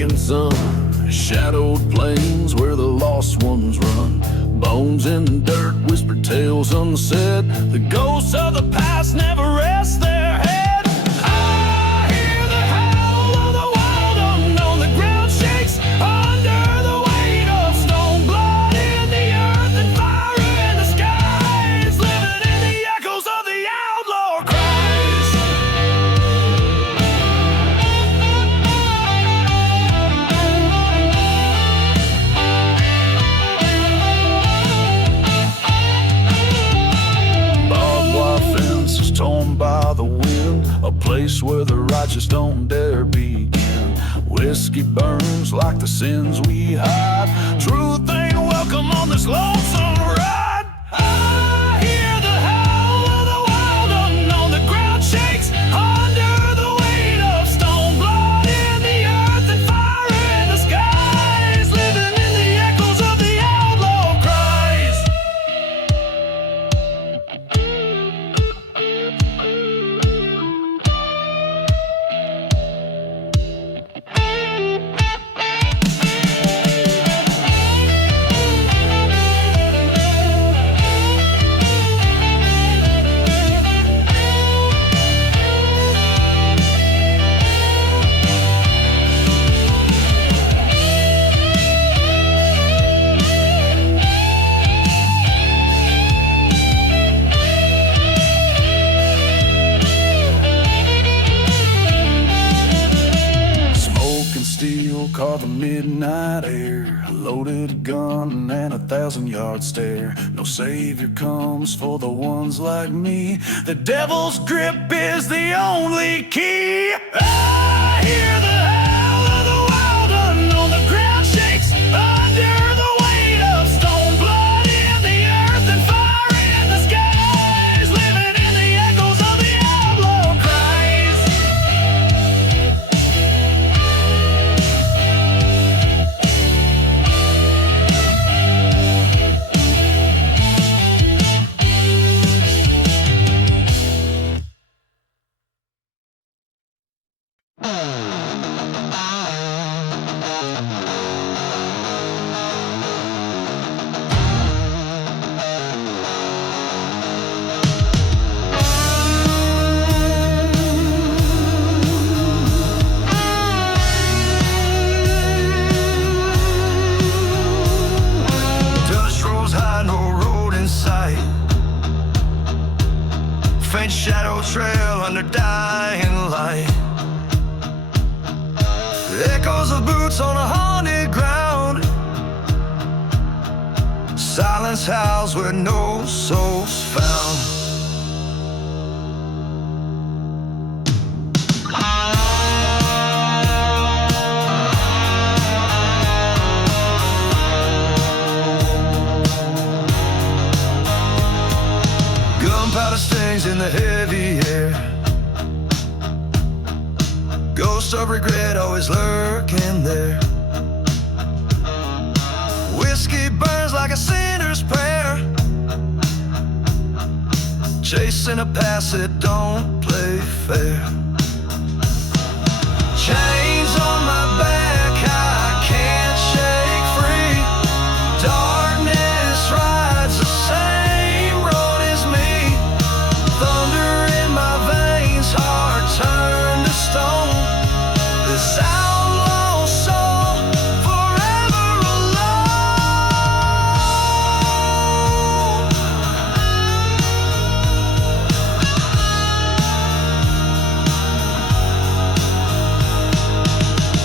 sinking sun, shadowed plains where the lost ones run. Bones in the dirt, whispered tales unsaid. The ghosts of the past never rest their head. I hear the howl of the wild unknown. The ground shakes under the weight of stone. Blood in the earth and fire in the skies, living in the echoes of the outlaw cries. Barbed wire fences torn by the wind, a place where the righteous don't dare begin. Whiskey burns like the sins we hide. Truth ain't welcome on this lonesome ride. I hear the howl of the wild unknown. The ground shakes under the weight of stone. Blood in the earth and fire in the skies, living in the echoes of the outlaw cries. Steel caught the midnight air, a loaded gun and 1,000-yard stare. No savior comes for the ones like me. The devil's grip is the only key. I hear the howl of the wild unknown. The ground shakes under the weight of stone. Blood in the earth and fire in the skies, living in the echoes of the outlaw cries. Dust rolls high, no road in sight. Faint shadow trail under dying light. Echoes of boots on a haunted ground. Silence howls where no soul's found. Gunpowder stings in the heavy air. Ghost of regret always lurking there. Whiskey burns like a sinner's prayer, chasing a past that don't play fair. Chains on my back, I can't shake free. Darkness rides the same road as me. Thunder in my veins, heart turned to stone. This outlaw soul forever alone.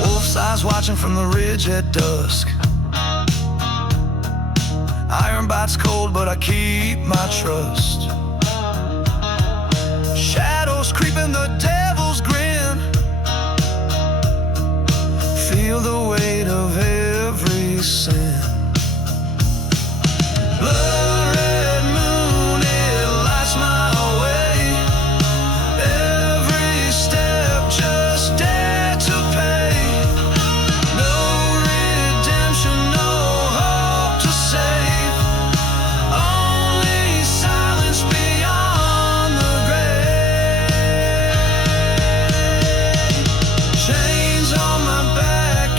Wolf's eyes watching from the ridge at dusk. Iron bites cold, but I keep my trust. Shadows creeping, the devil's grin. Feel the weight of every sin. Blood red moon, it lights my way. Every step just dare to pay. No redemption, no hope to save. Only silence beyond the grave. Chains on my back,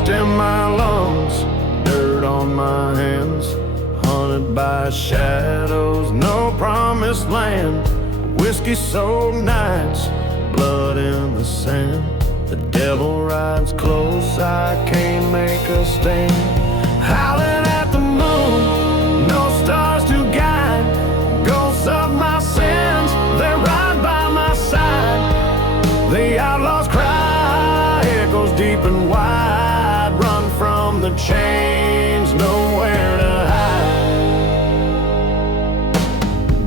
Frost in my lungs, dirt on my hands, hunted by shadows, no promised land. Whiskey sold nights, blood in the sand. The devil rides close, I can't make a stand. Howling at the moon, no stars to guide. Ghosts of my sins, they ride by my side. The outlaws cry, echoes deep and wide. Run from the chains, nowhere to hide.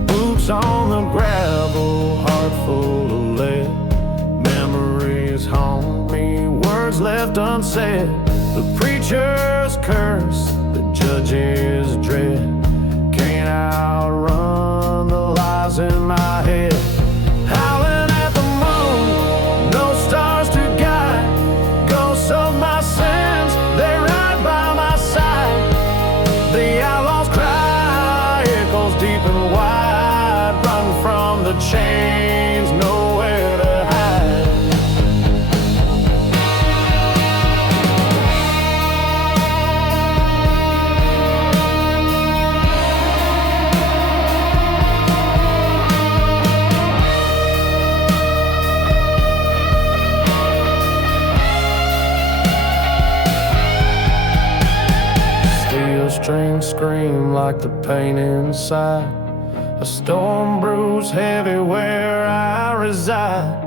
Boots on the gravel, heart full of lead. Memories haunt me, words left unsaid. The preacher's curse, the judge's dread. Can't outrun the lies in my head. Howling at the moon, no stars to guide. Ghosts of my sins, they ride by my side. The outlaws cry, echoes deep and wide. Run from the chains, nowhere to hide. Steel strings scream like the pain inside. A storm brews heavy where I reside.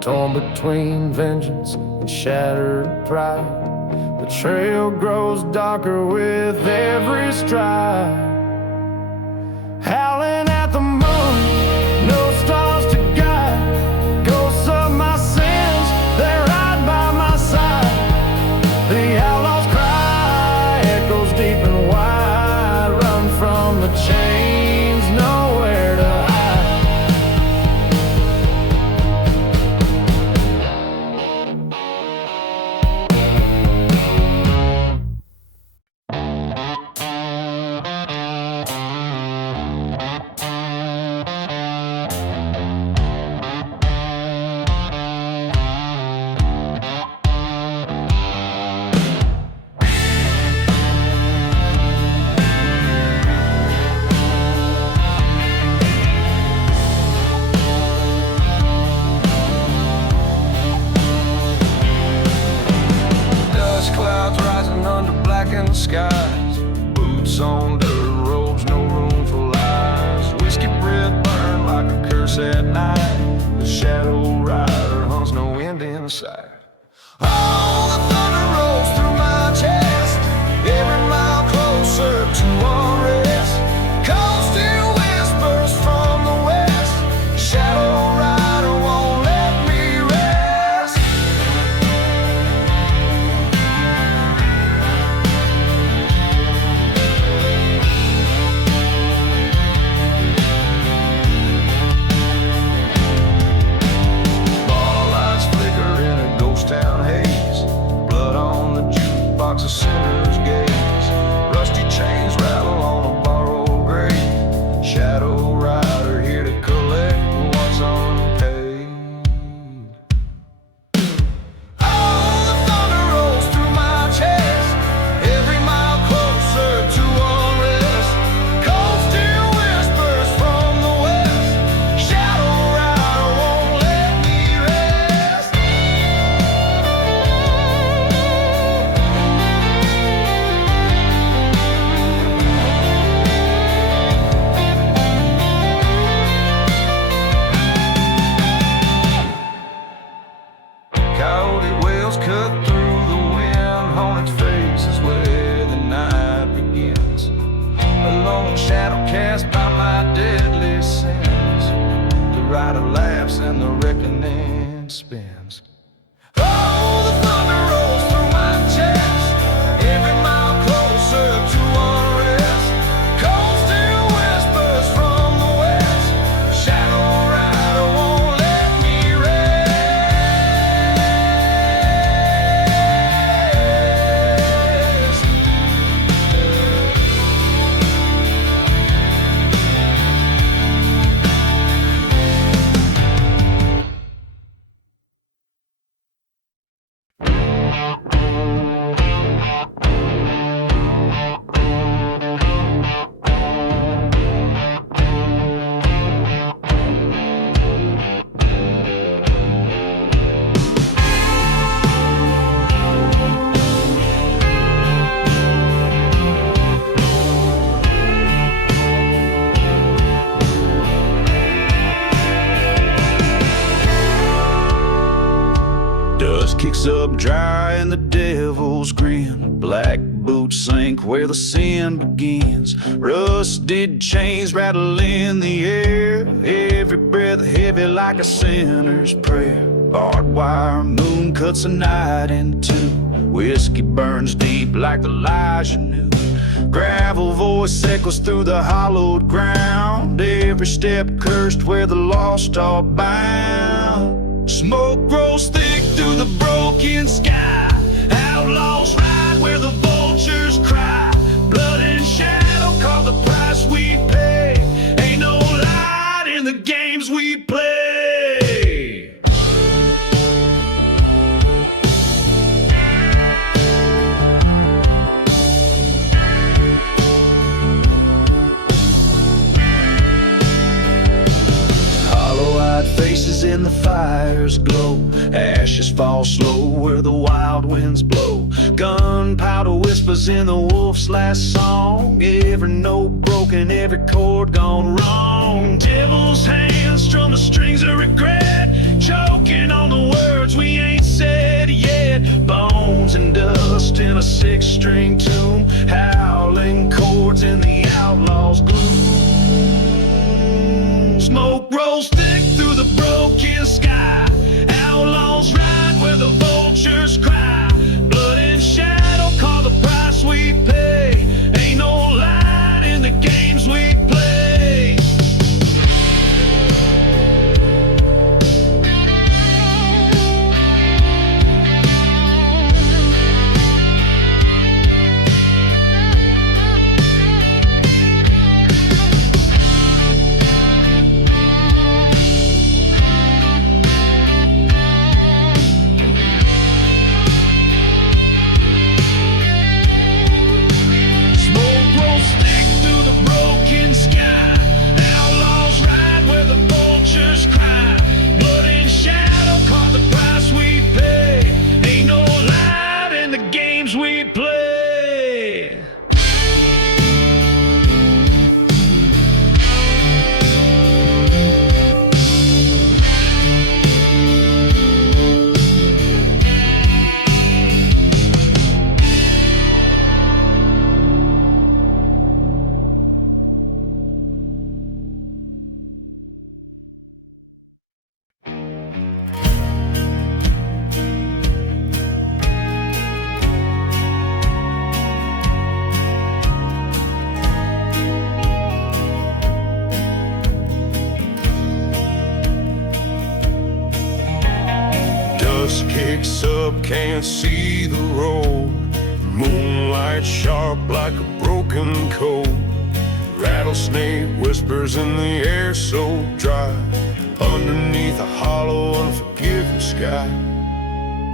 Torn between vengeance and shattered pride. The trail grows darker with every stride. Howling at the moon, no stars to guide. Ghosts of my sins, they ride by my side. The outlaws cry, echoes deep and wide. Run from the chains, nowhere to hide. Dust clouds rising under blackened skies. Boots on dirt roads, no room for lies. Whiskey breath burn like a curse at night. The shadow rider hunts no end in sight. Oh, the thunder rolls through my chest, every mile closer to unrest. Cold steel whispers from the west. Shadow rider won't let me rest. Bar lights flicker in a ghost town haze. Blood on the jukebox, a sinner's gaze. Rusty chains rattle on a borrowed grave. Shadow rider here to collect what's unpaid. Oh, the thunder rolls through my chest, every mile closer to unrest. Cold steel whispers from the west. Shadow rider won't let me rest. Dust kicks up dry and the devil's grin. Black boots sink where the sin begins. Rusted chains rattle in the air. Every breath heavy like a sinner's prayer. Barbed wire moon cuts the night in two. Whiskey burns deep like the lies you knew. Gravel voice echoes through the hollowed ground. Every step cursed where the lost are bound. Smoke grows thick through the broken sky. Outlaws ride where the vultures cry. Blood and shadow call the price we pay. Ain't no light in the games we play. Faces in the fire's glow. Ashes fall slow where the wild winds blow. Gunpowder whispers in the wolf's last song. Every note broken, every chord gone wrong. Devil's hands strum the strings of regret, choking on the words we ain't said yet. Bones and dust in a six-string tomb. Howling chords in the outlaw's gloom. Smoke rolls thick through the broken sky. Outlaws ride where the vultures cry. Blood and shadow call the price we pay. Ain't no light in the games we play. Kicks up, can't see the road. Moonlight sharp like a broken code. Rattlesnake whispers in the air so dry. Underneath a hollow, unforgiving sky.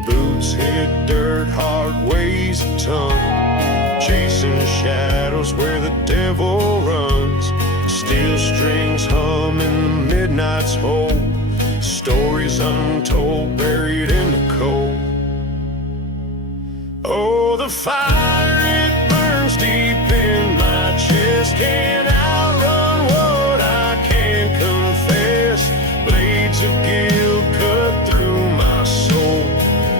Boots hit dirt, heart weighs a ton. Chasing shadows where the devil runs. Steel strings hum in the midnight's hole. Stories untold, buried in the cold. Oh, the fire, it burns deep in my chest. Can't outrun what I can't confess. Blades of guilt cut through my soul.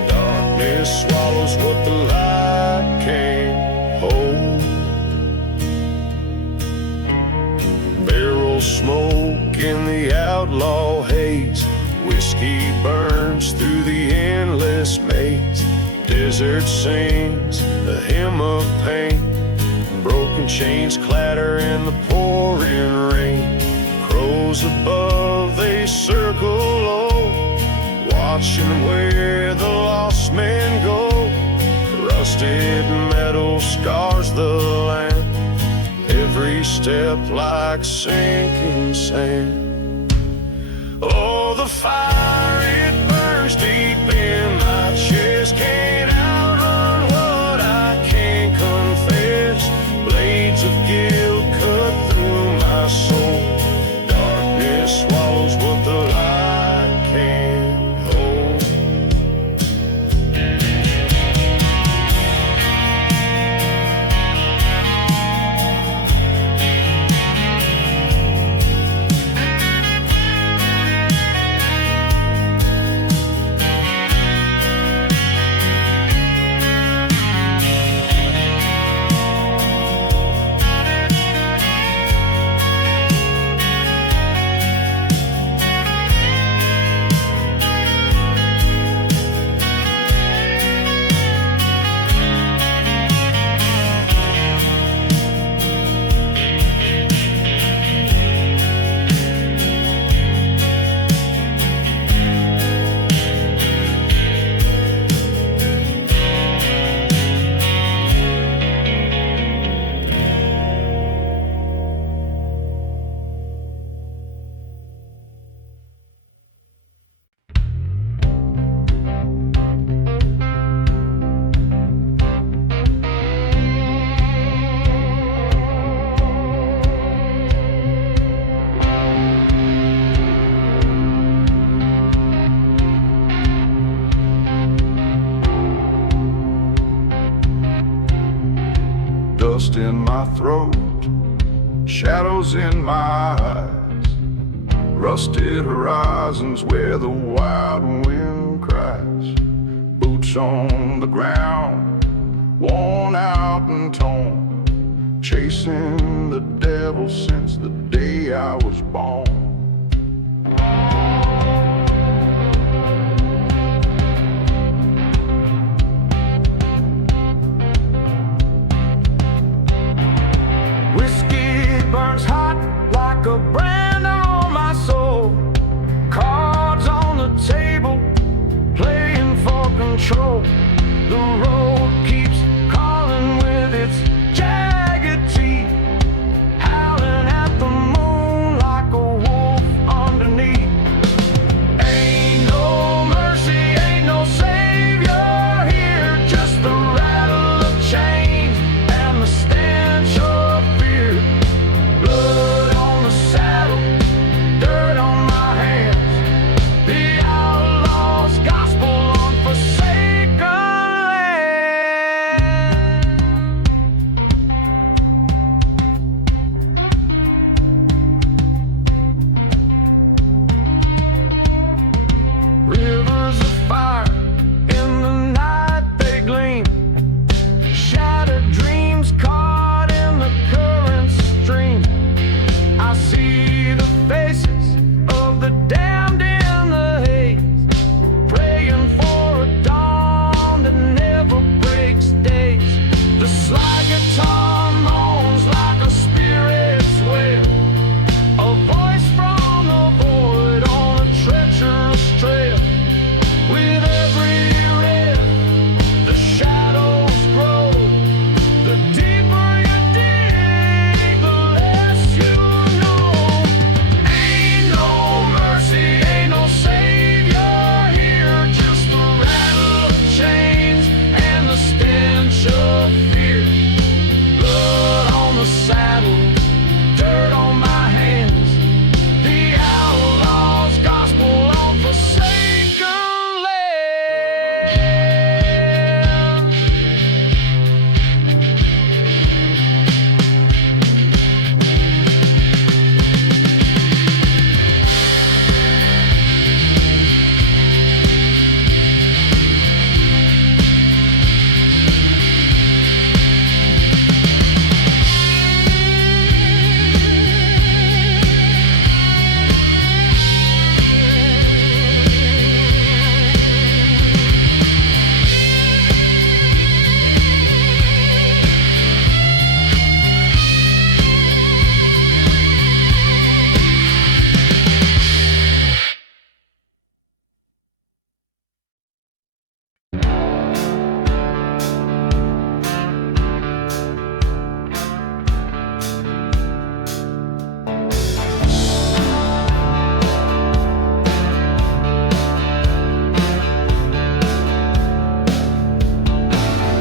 Darkness swallows what the light can't hold. Barrel smoke in the outlaw haze. Whiskey burns through the endless maze. Desert sings a hymn of pain. Broken chains clatter in the pouring rain. Crows above, they circle low, watching where the lost men go. Rusted metal scars the land. Every step like sinking sand. Oh, the fire, it burns deep in my chest. Can't outrun what I can't confess. Blades of guilt cut through my soul. Darkness swallows what the light can't hold. thirst in my throat, shadows in my eyes, rusted horizons where the wild wind cries. Boots on the ground, worn out and torn, chasing the devil since the day I was born. Whiskey burns hot like a brand on my soul, cards on the table, playing for control. The road keeps calling with its jagged teeth, howling at the moon like a wolf underneath. Ain't no mercy, ain't no savior here, just the rattle of chains and the stench of fear. Blood on the saddle, dirt on my hands, the outlaw's gospel on forsaken land. Rivers of fire, in the night they gleam, shattered dreams caught in the current stream. I see the faces of the damned in the haze, praying for a dawn that never breaks days. The sly guitar moans like a spirit's wail, a voice from the void on a treacherous trail. With every riff, the shadows grow. The deeper you dig, the less you know. Ain't no mercy, ain't no savior here, just the rattle of chains and the stench of fear. Blood on the saddle, dirt on my hands, the outlaw's gospel on forsaken land.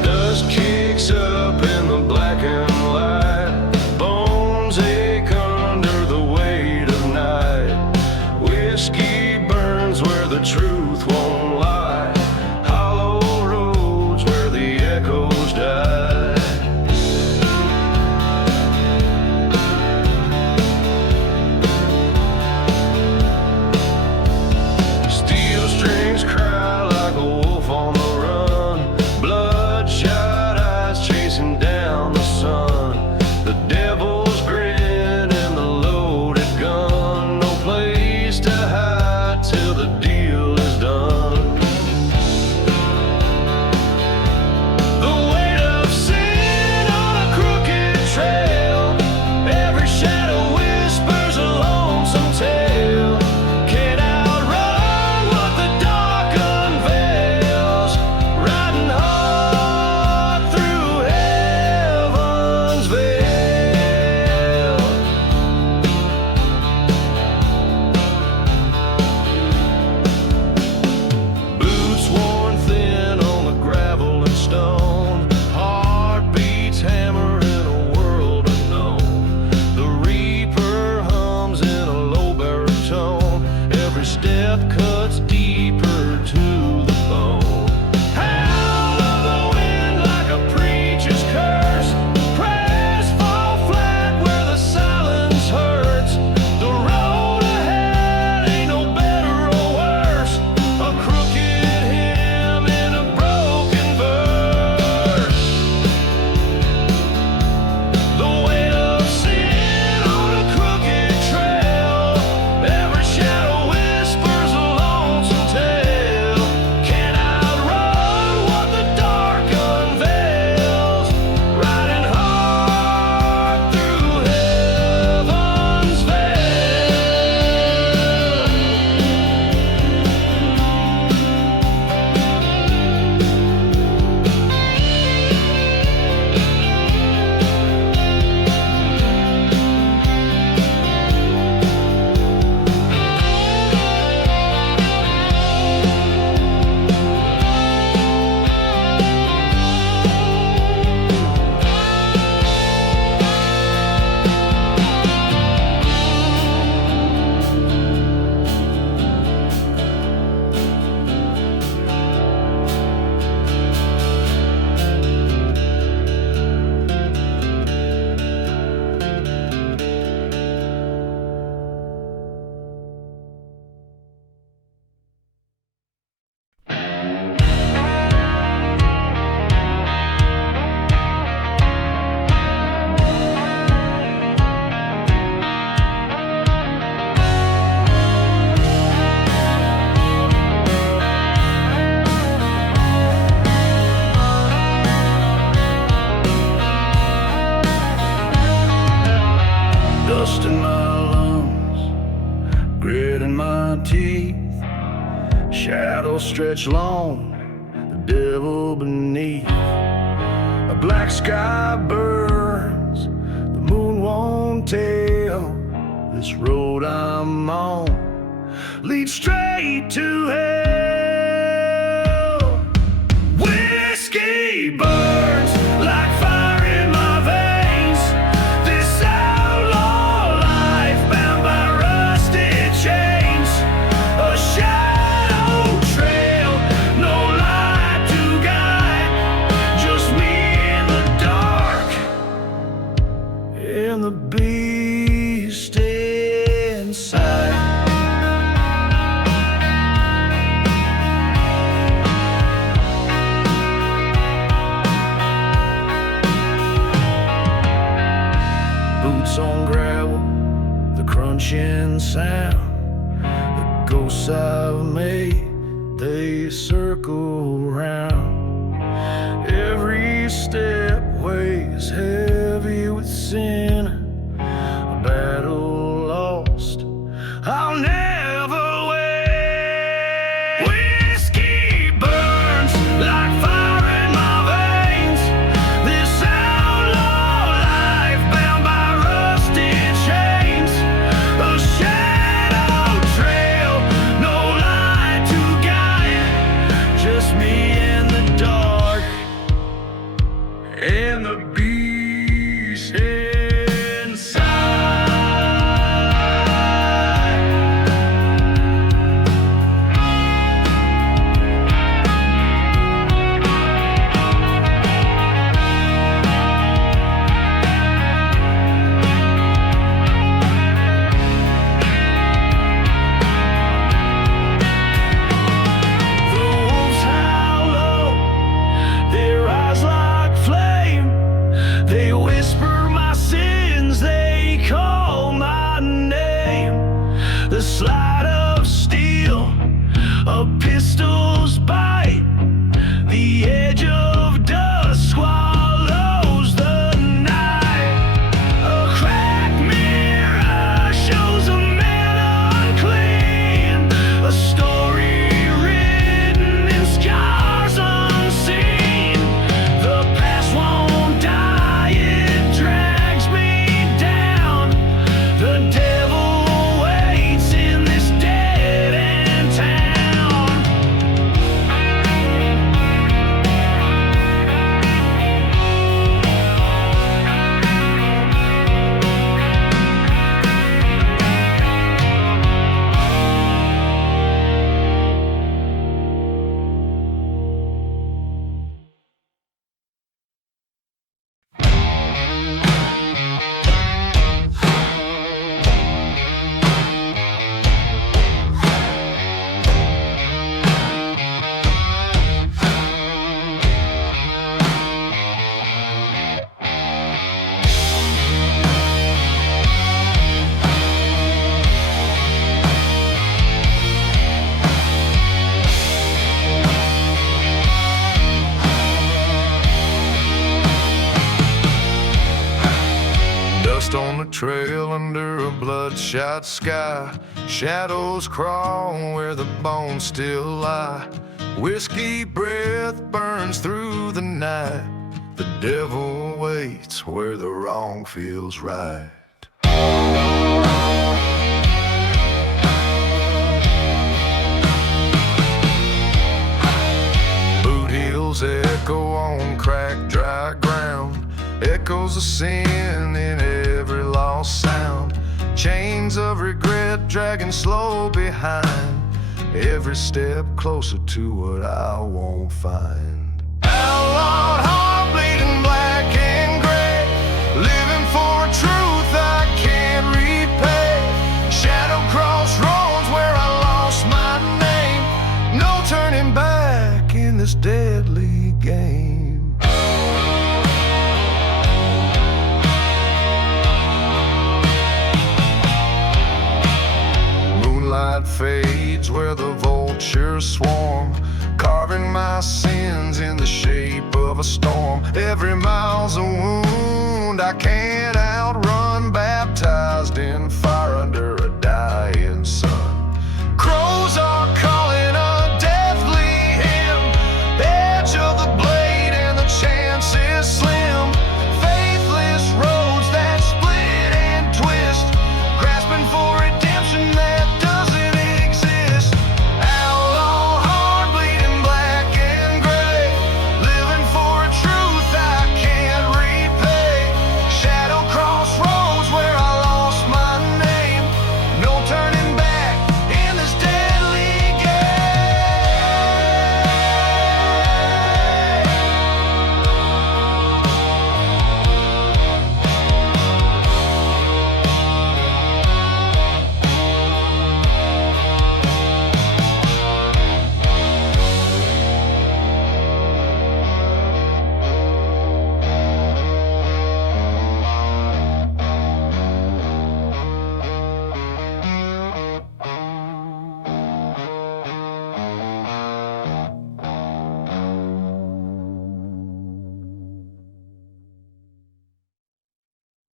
Dust kicks up in the black and light, bones ache under the weight of night. Whiskey burns where the truth won't lie, hollow roads where the echoes die. Steel strings cry like a wolf on the run, bloodshot eyes chasing stretch long, the devil beneath. A black sky burns, the moon won't tell. This road I'm on leads straight to hell. Whiskey burns like fire in my veins. This outlaw life bound by rusted chains. A shadow trail, no light to guide. Just me in the dark and the beast inside. Boots on gravel, the crunching sound. The ghosts I've made, they circle round. Every step weighs heavy with sin. A battle lost, I'll never win. Whiskey burns like fire in my veins. This outlaw life bound by rusted chains. A shadow trail, no light to guide. Just me in the dark and the beast inside. The wolves howl low, they rise like flame. They whisper my sins, they call my name. The slide of steel, a pistol's bite. The edge of dust swallows the night. A cracked mirror shows a man unclean. A story written in scars unseen. The past won't die, it drags me down. The devil waits in this dead-end town. Dust on the trail under a bloodshot sky. Shadows crawl where the bones still lie. Whiskey breath burns through the night. The devil waits where the wrong feels right. Boot heels echo on cracked, dry ground. Echoes of sin in every lost sound. Chains of regret dragging slow behind. Every step closer to what I won't find. Outlawed heart bleeding black and gray. Living for a truth I can't repay. Shadow crossroads where I lost my name. No turning back in this deadly game. Moonlight fades where the vultures swarm, carving my sins in the shape of a storm. Every mile's a wound I can't